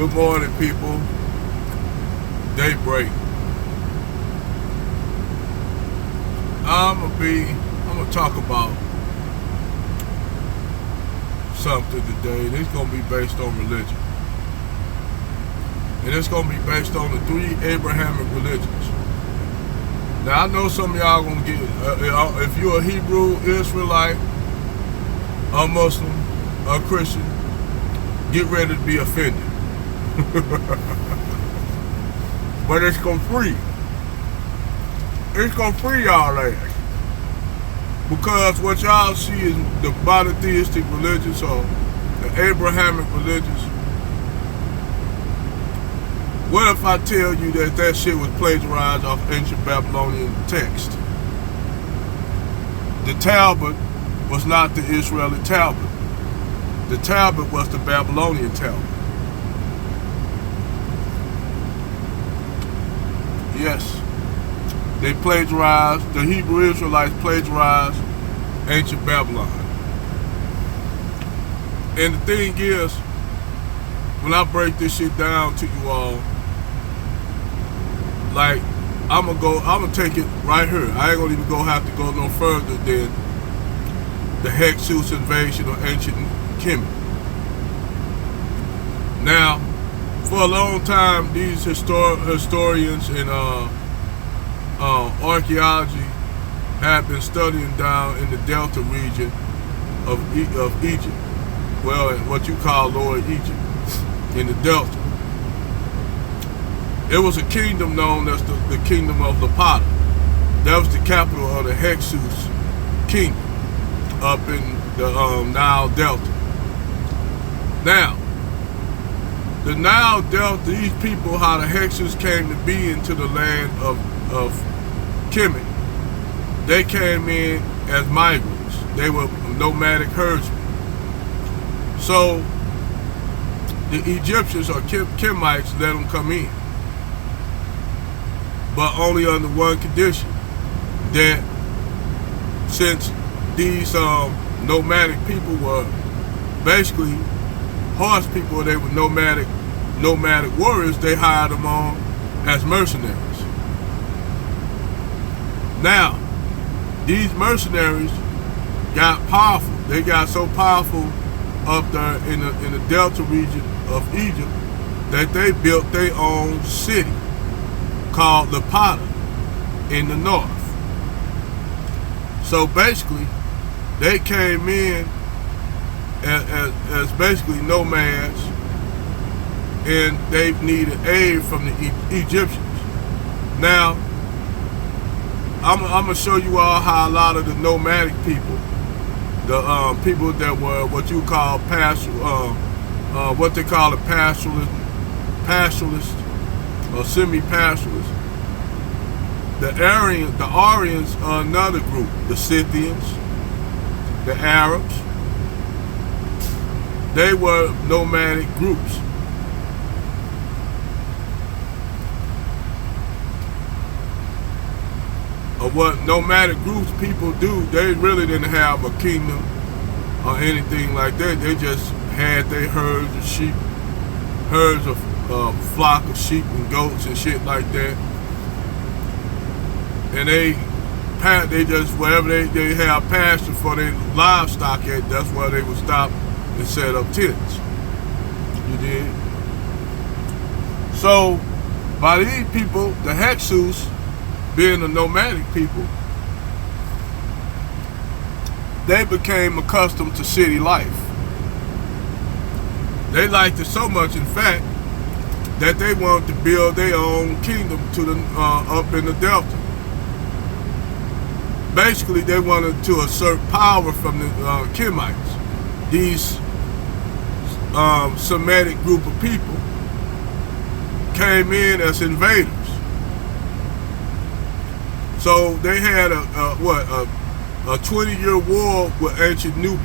Good morning, people. Daybreak. I'm gonna talk about something today. And it's gonna be based on religion, and it's gonna be based on the three Abrahamic religions. Now I know some of y'all gonna get if you're a Hebrew Israelite, a Muslim, a Christian, get ready to be offended. But it's gonna free. It's gonna free y'all ass. Because what y'all see is the monotheistic religions or the Abrahamic religions. What if I tell you that shit was plagiarized off ancient Babylonian text? The Talmud was not the Israeli Talmud. The Talmud was the Babylonian Talmud. Yes, they plagiarized, the Hebrew Israelites plagiarized ancient Babylon. And the thing is, when I break this shit down to you all, like, I'm gonna take it right here. I ain't gonna even have to go no further than the Hyksos invasion of ancient Kemet. Now, for a long time, these historians and archaeology have been studying down in the Delta region of Egypt. Well, what you call Lower Egypt, in the Delta. It was a kingdom known as the Kingdom of Lapata. That was the capital of the Hyksos kingdom up in the Nile Delta. Now, the Nile Delta, these people, how the Hyksos came to be into the land of Kemet, they came in as migrants. They were nomadic herdsmen. So the Egyptians or Kemites let them come in, but only under one condition, that since these nomadic people were basically horse people, they were nomadic warriors, they hired them on as mercenaries. Now, these mercenaries got powerful. They got so powerful up there in the Delta region of Egypt that they built their own city called Lapata in the north. So basically, they came in as basically nomads, and they needed aid from the Egyptians. Now, I'm gonna show you all how a lot of the nomadic people, the people that were what you call what they call a pastoralist or semi-pastoralist. The Aryans are another group. The Scythians, the Arabs. They were nomadic groups. Or what nomadic groups people do, they really didn't have a kingdom or anything like that. They just had their herds of sheep, herds of flock of sheep and goats and shit like that. And they just, wherever they have pasture for their livestock at, that's where they would stop and set up tents. You did? So, by these people, the Hyksos, being the nomadic people, they became accustomed to city life. They liked it so much, in fact, that they wanted to build their own kingdom to the up in the Delta. Basically, they wanted to assert power from the Kemites, these Semitic group of people came in as invaders. So they had a 20-year war with ancient Nubia,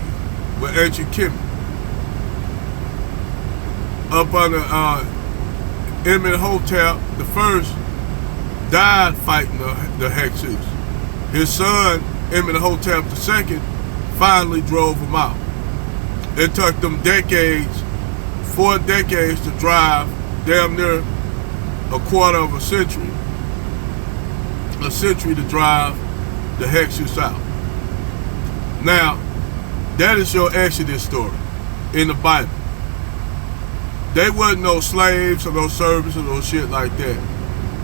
with ancient Kemet. Up under Amenhotep the first died fighting the Hyksos. His son, Amenhotep II, finally drove him out. It took them decades 4 decades to drive damn near a quarter of a century to drive the Hyksos out. Now, that is your Exodus story in the Bible. They wasn't no slaves or no servants or no shit like that.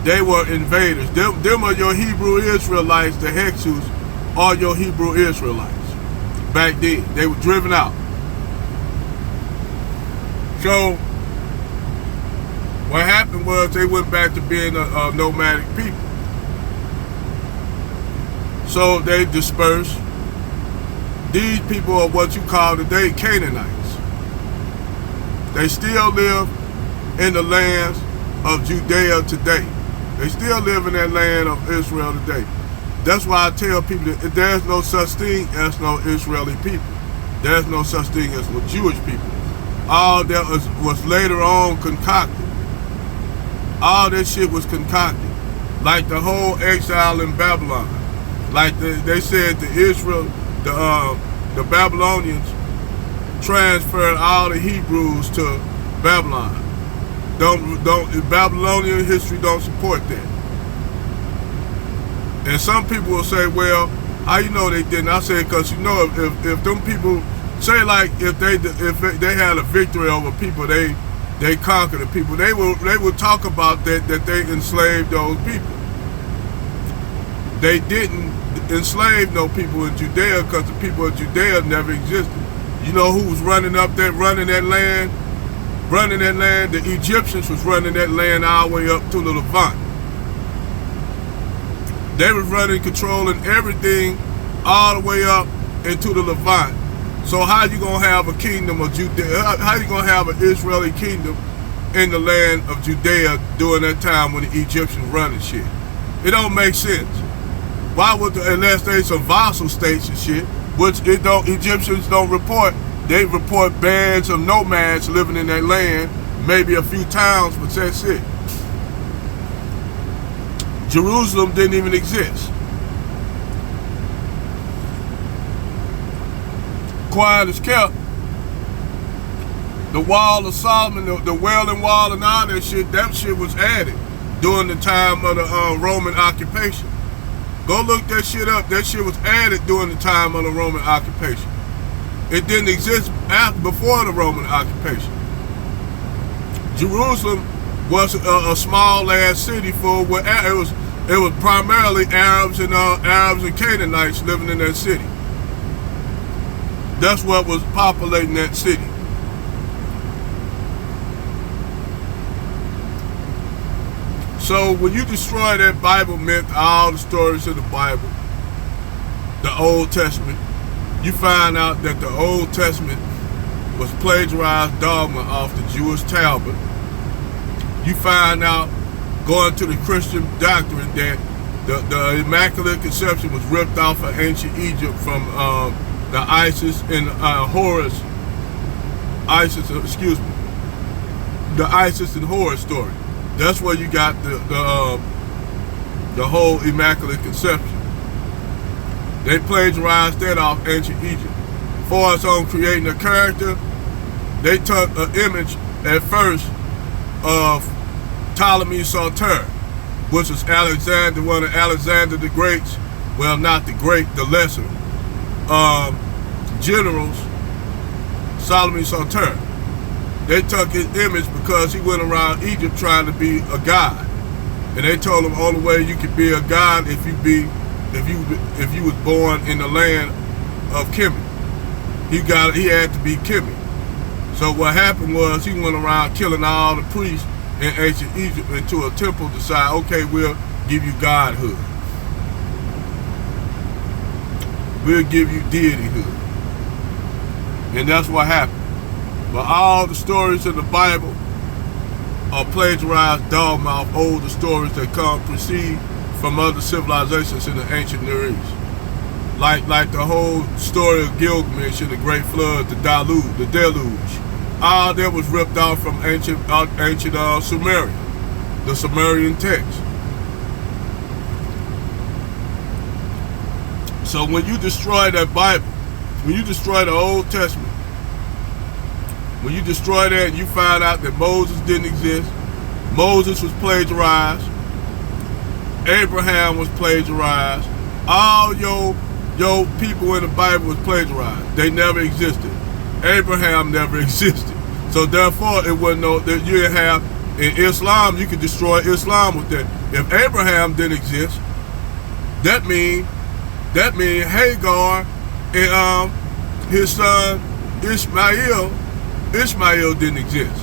They were invaders. Them are your Hebrew Israelites. The Hyksos are your Hebrew Israelites. Back then, they were driven out. So, what happened was they went back to being a nomadic people. So they dispersed. These people are what you call today Canaanites. They still live in the lands of Judea today. They still live in that land of Israel today. That's why I tell people that there's no such thing as no Israeli people. There's no such thing as no Jewish people. All that was later on concocted. All that shit was concocted. Like the whole exile in Babylon. Like they said the Babylonians transferred all the Hebrews to Babylon. Babylonian history don't support that. And some people will say, well, how you know they didn't? I say, because you know, if them people say, like, if they had a victory over people, they conquered the people, they would talk about that they enslaved those people. They didn't enslave no people in Judea, because the people of Judea never existed. You know who was running that land? The Egyptians was running that land all the way up to the Levant. They was controlling everything all the way up into the Levant. So how you gonna have a kingdom of Judea? How you gonna have an Israeli kingdom in the land of Judea during that time when the Egyptians running shit? It don't make sense. Why would unless they some vassal states and shit, which Egyptians don't report. They report bands of nomads living in that land, maybe a few towns, but that's it. Jerusalem didn't even exist. Quiet as kept. The Wall of Solomon, the Wailing Wall and all that shit was added during the time of the Roman occupation. Go look that shit up. That shit was added during the time of the Roman occupation. It didn't exist before the Roman occupation. Jerusalem was a small ass city full where it was primarily Arabs and Canaanites living in that city. That's what was populating that city. So when you destroy that Bible myth, all the stories of the Bible, the Old Testament, you find out that the Old Testament was plagiarized dogma off the Jewish Talmud. You find out, going to the Christian doctrine, that the Immaculate Conception was ripped off of ancient Egypt from the Isis and Horus. The Isis and Horus story. That's where you got the whole Immaculate Conception. They plagiarized that off ancient Egypt. As far as on creating a character, they took an image at first of Ptolemy Soter, which was Alexander, one of Alexander the Great's, well, not the great, the lesser, generals, Ptolemy Soter. They took his image because he went around Egypt trying to be a god. And they told him only way you could be a god if you was born in the land of Kemet. He had to be Kemet. So what happened was he went around killing all the priests in ancient Egypt into a temple to decide, okay, we'll give you godhood. We'll give you deityhood. And that's what happened. But all the stories in the Bible are plagiarized dogma of older stories that proceed from other civilizations in the ancient Near East. Like the whole story of Gilgamesh and the Great Flood, the deluge. All that was ripped off from ancient Sumeria, the Sumerian text. So when you destroy that Bible, when you destroy the Old Testament, When you destroy that, you find out that Moses didn't exist. Moses was plagiarized. Abraham was plagiarized. All your people in the Bible was plagiarized. They never existed. Abraham never existed. So therefore, it wasn't no that you didn't have in Islam. You could destroy Islam with that. If Abraham didn't exist, that mean Hagar and his son Ishmael didn't exist.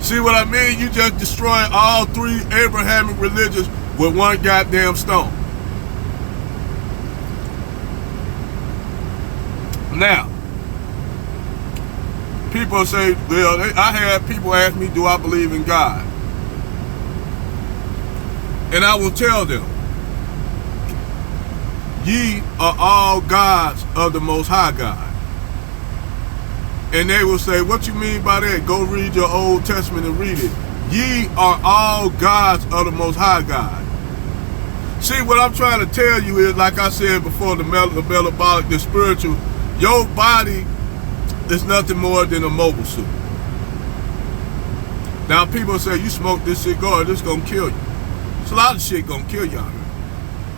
See what I mean? You just destroy all three Abrahamic religions with one goddamn stone. Now, people say, well, I had people ask me, do I believe in God? And I will tell them, ye are all gods of the Most High God. And they will say, what you mean by that? Go read your Old Testament and read it. Ye are all gods of the Most High God. See, what I'm trying to tell you is, like I said before, the metabolic, the spiritual, your body is nothing more than a mobile suit. Now, people say, you smoke this cigar, this gonna kill you. It's a lot of shit gonna kill you out here.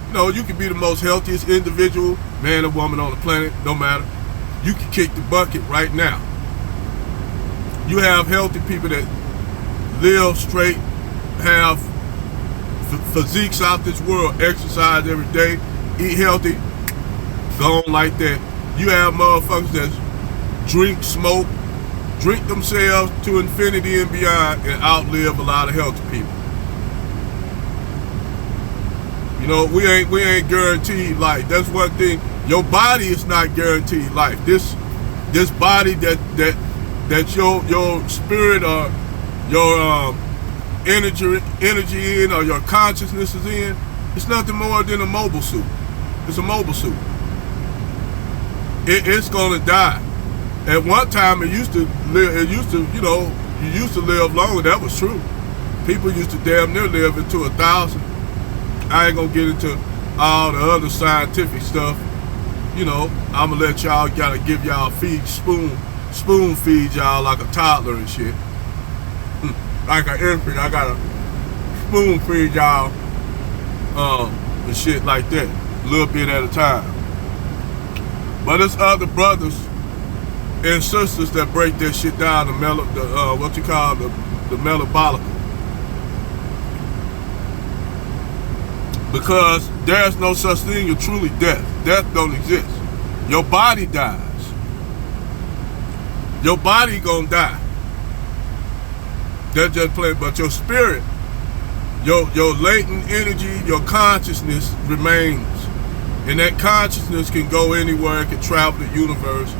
You know, you can be the most healthiest individual, man or woman on the planet, no matter. You can kick the bucket right now. You have healthy people that live straight, have physiques out this world, exercise every day, eat healthy, gone like that. You have motherfuckers that drink, smoke, drink themselves to infinity and beyond and outlive a lot of healthy people. You know, we ain't guaranteed life. That's one thing. Your body is not guaranteed life. This body that your spirit or your energy in or your consciousness is in, it's nothing more than a mobile suit. It's a mobile suit. It's gonna die. At one time, you used to live longer. That was true. People used to damn near live into 1,000. I ain't gonna get into all the other scientific stuff. You know, I'm gonna let y'all, gotta give y'all spoon feed y'all like a toddler and shit. Like an infant, I gotta spoon feed y'all and shit like that, a little bit at a time. But it's other brothers and sisters that break that shit down, the metabolic. Because there's no such thing as truly death. Death don't exist. Your body dies. Your body gonna die. That's just plain. But your spirit, your latent energy, your consciousness remains. And that consciousness can go anywhere. It can travel the universe.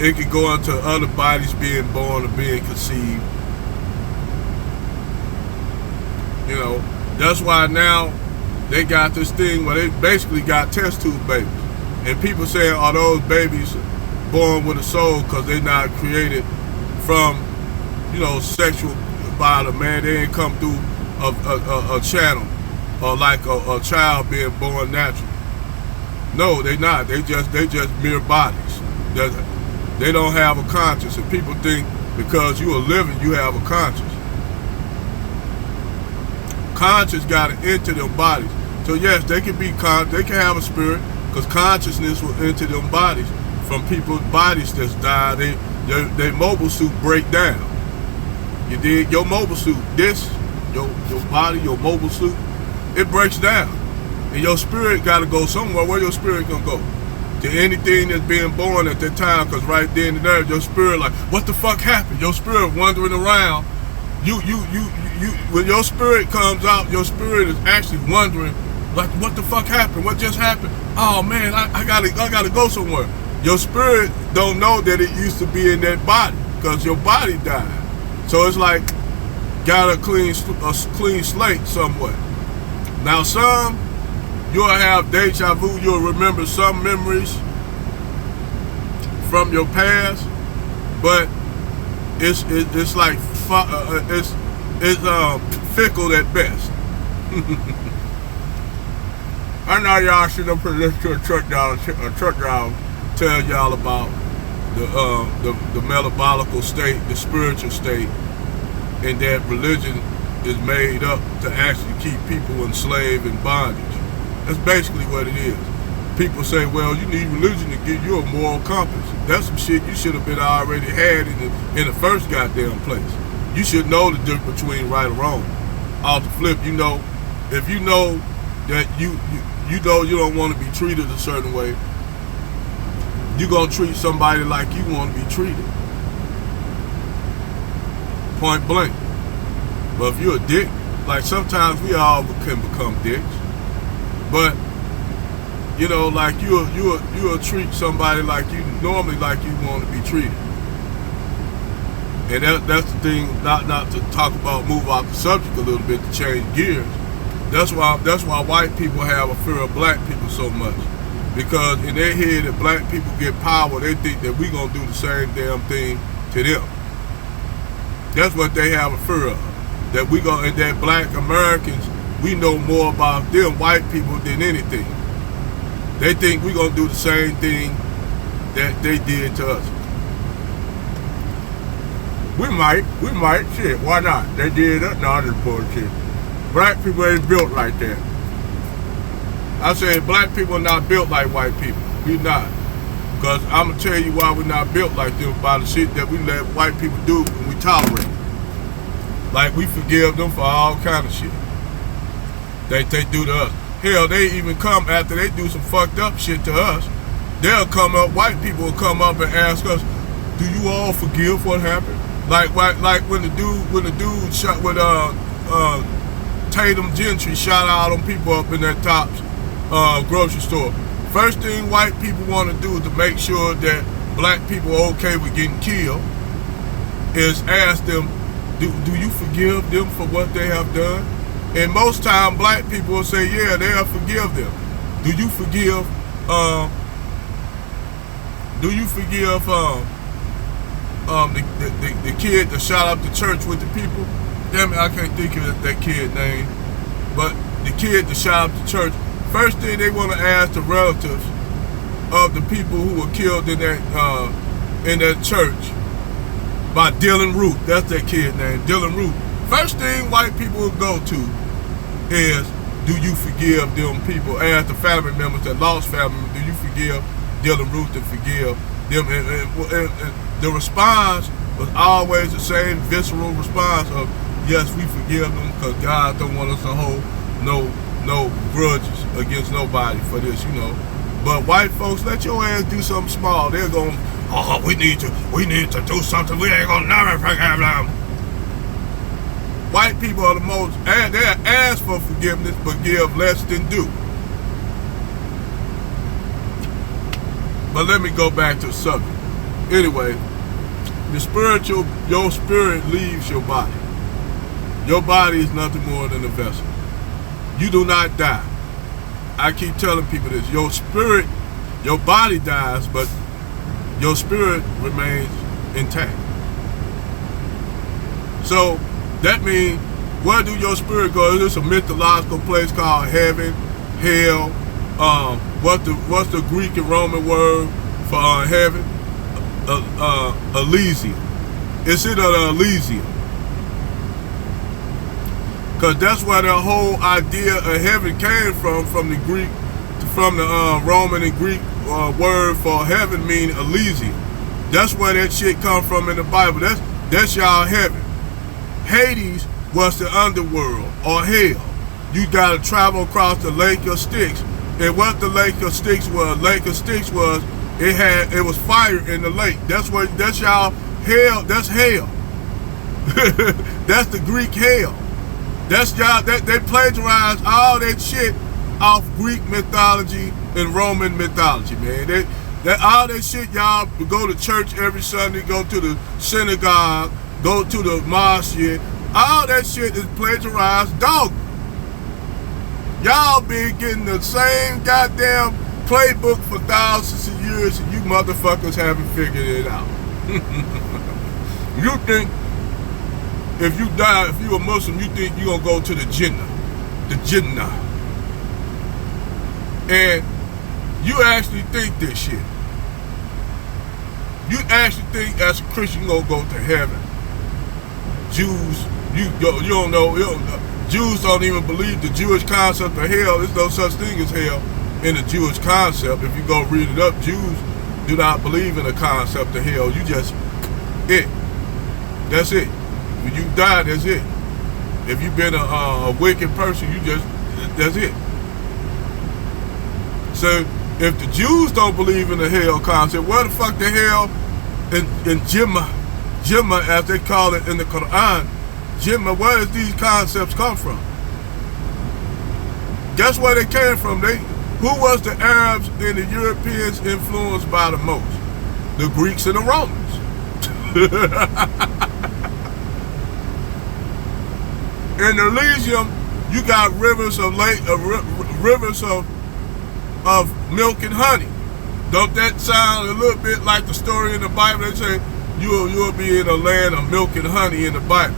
It can go into other bodies being born or being conceived. You know, that's why now they got this thing where they basically got test tube babies. And people saying, are those babies born with a soul because they're not created from, you know, sexual by the man. They ain't come through a channel or like a child being born naturally. No, they not. They just mere bodies. They don't have a conscience. And people think because you are living, you have a conscience. Conscience got to enter their bodies. So yes, they can have a spirit because consciousness will enter them bodies. From people's bodies that's died, their mobile suit break down. You dig? Your mobile suit, your body, your mobile suit, it breaks down. And your spirit got to go somewhere. Where your spirit gonna go? To anything that's being born at that time, because right then and there, your spirit like, what the fuck happened? Your spirit wandering around. When your spirit comes out, your spirit is actually wondering, like, what the fuck happened? What just happened? Oh man, I gotta go somewhere. Your spirit don't know that it used to be in that body because your body died. So it's like got a clean slate somewhat. Now some, you'll have deja vu. You'll remember some memories from your past, but it's like it's fickle at best. I know y'all should have listened to a truck driver tell y'all about the metabolical state, the spiritual state, and that religion is made up to actually keep people enslaved in bondage. That's basically what it is. People say, well, you need religion to give you a moral compass. That's some shit you should have been already had in the first goddamn place. You should know the difference between right and wrong. Off the flip, you know, if you know that you know you don't want to be treated a certain way, you're going to treat somebody like you want to be treated. Point blank. But if you're a dick, like sometimes we all can become dicks, but you know, like you'll treat somebody like you normally like you want to be treated. And that's the thing, not to talk about, move off the subject a little bit, to change gears. That's why white people have a fear of black people so much. Because in their head, if black people get power, they think that we gonna do the same damn thing to them. That's what they have a fear of. And that black Americans, we know more about them white people than anything. They think we gonna do the same thing that they did to us. We might, shit, why not? They did us, no, this bullshit. Black people ain't built like that. I said black people are not built like white people. We not. Because I'm going to tell you why we're not built like them, by the shit that we let white people do and we tolerate. Like we forgive them for all kind of shit they do to us. Hell, they even come after they do some fucked up shit to us. They'll come up, white people will come up and ask us, do you all forgive what happened? Like when the dude shot with Tatum Gentry shot all them people up in that Tops grocery store. First thing white people want to do to make sure that black people are okay with getting killed is ask them, do you forgive them for what they have done? And most time black people will say, yeah, they'll forgive them. Do you forgive the kid that shot up the church with the people? Damn it, I can't think of that kid's name. But the kid that shot up the church, first thing they want to ask the relatives of the people who were killed in that church by Dylan Root. That's that kid's name, Dylan Root. First thing white people will go to is, do you forgive them people? Ask the family members that lost family, do you forgive Dylan Root and forgive them? And the response was always the same visceral response of, yes, we forgive them because God don't want us to hold no grudges against nobody for this, you know. But white folks, let your ass do something small. They're going, oh, we need to do something. We ain't gonna never forgive them. White people are the most, and they ask for forgiveness, but give less than do. But let me go back to the subject. Anyway, your spirit leaves your body. Your body is nothing more than a vessel. You do not die. I keep telling people this. Your spirit, your body dies, but your spirit remains intact. So that means, where do your spirit go? Is this a mythological place called heaven, hell? What's the Greek and Roman word for heaven? Elysium. Is it an Elysium? Because that's where the whole idea of heaven came from the Greek, from the Roman and Greek word for heaven mean Elysium. That's where that shit come from in the Bible. That's y'all heaven. Hades was the underworld, or hell. You gotta travel across the Lake of Styx. And what the Lake of Styx was, it was fire in the lake. That's y'all hell, that's hell. That's the Greek hell. That's y'all, they plagiarized all that shit off Greek mythology and Roman mythology, man. All that shit, y'all go to church every Sunday, go to the synagogue, go to the mosque, all that shit is plagiarized dogma. Y'all been getting the same goddamn playbook for thousands of years and you motherfuckers haven't figured it out. You think if you die, if you're a Muslim, you think you're gonna go to the Jinnah. And you actually think this shit. You actually think as a Christian you're gonna go to heaven? Jews, you don't know. Jews don't even believe the Jewish concept of hell. There's no such thing as hell in the Jewish concept. If you go read it up, Jews do not believe in the concept of hell. You just That's it. When you die, that's it. If you've been a wicked person, that's it. So if the Jews don't believe in the hell concept, where the fuck the hell in Jannah, as they call it in the Quran, Jannah, where does these concepts come from? Guess where they came from? Who was the Arabs and the Europeans influenced by the most? The Greeks and the Romans. In Elysium, you got rivers of milk and honey. Don't that sound a little bit like the story in the Bible? They say you'll be in a land of milk and honey in the Bible.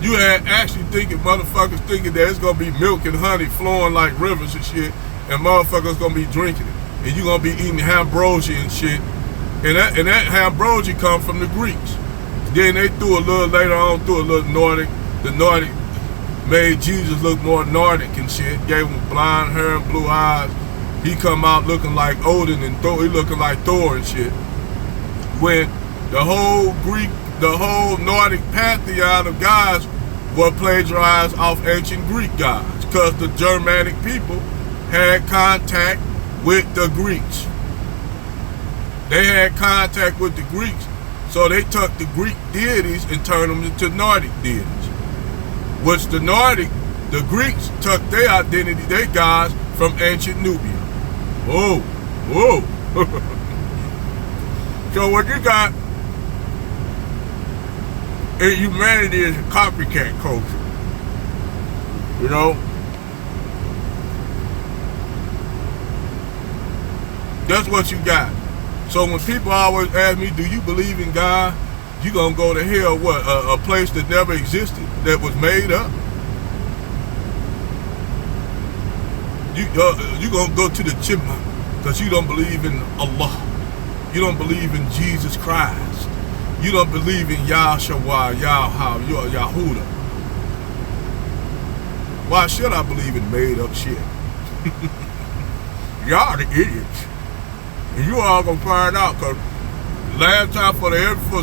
You had actually motherfuckers thinking that it's gonna be milk and honey flowing like rivers and shit, and motherfuckers gonna be drinking it, and you gonna be eating ambrosia and shit, and that ambrosia come from the Greeks. Then they later on threw a little Nordic. The Nordic made Jesus look more Nordic and shit. Gave him blonde hair and blue eyes. He come out looking like Odin and Thor. He looking like Thor and shit. When the whole Nordic pantheon of gods were plagiarized off ancient Greek gods, because the Germanic people had contact with the Greeks. They had contact with the Greeks, so they took the Greek deities and turned them into Nordic deities. Which the Greeks took their identity, their gods, from ancient Nubia. Whoa. So what you got in humanity is a copycat culture. You know? That's what you got. So when people always ask me, do you believe in God? You gonna go to hell, what? A place that never existed, that was made up? You gonna go to the Jannah because you don't believe in Allah. You don't believe in Jesus Christ. You don't believe in Yahshua, Yahuda. Why should I believe in made up shit? Y'all the idiots. And you all gonna find out, because last time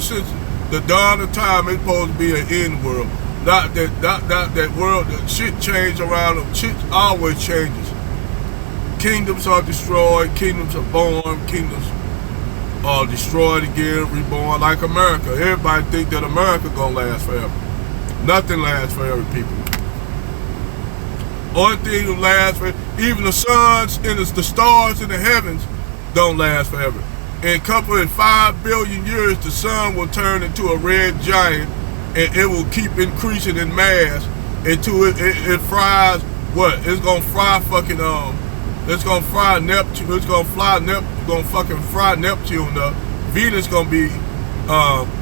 since the dawn of time, it's supposed to be an end world. Not that world, that shit change around them. Shit always changes. Kingdoms are destroyed, kingdoms are born, kingdoms are destroyed again, reborn, like America. Everybody think that America gonna last forever. Nothing lasts forever, people. Only thing that lasts forever, even the suns and the stars in the heavens don't last forever. In 5 billion years, the sun will turn into a red giant, and it will keep increasing in mass until it fries what? It's gonna fry fucking it's gonna fry Neptune. It's gonna fucking fry Neptune up. Venus gonna be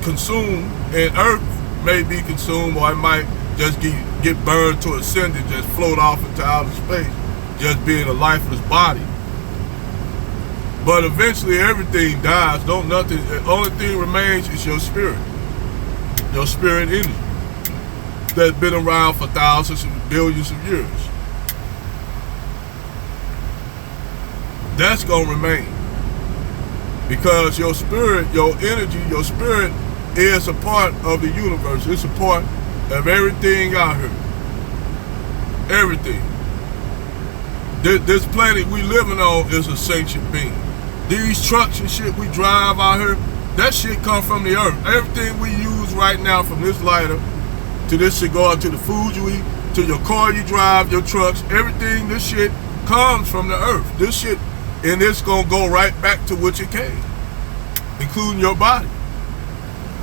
consumed, and Earth may be consumed, or it might just get burned to a cinder, just float off into outer space, just being a lifeless body. But eventually everything dies. The only thing remains is your spirit. Your spirit energy that's been around for thousands and billions of years. That's gonna remain. Because your spirit, your energy, your spirit is a part of the universe. It's a part of everything out here. Everything. This planet we living on is a sentient being. These trucks and shit we drive out here, that shit come from the earth. Everything we use right now, from this lighter to this cigar to the food you eat to your car you drive, your trucks, everything, this shit comes from the earth. This shit, and it's gonna go right back to which it came, including your body.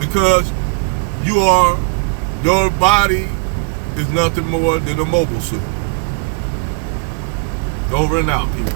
Because your body is nothing more than a mobile suit. Over and out, people.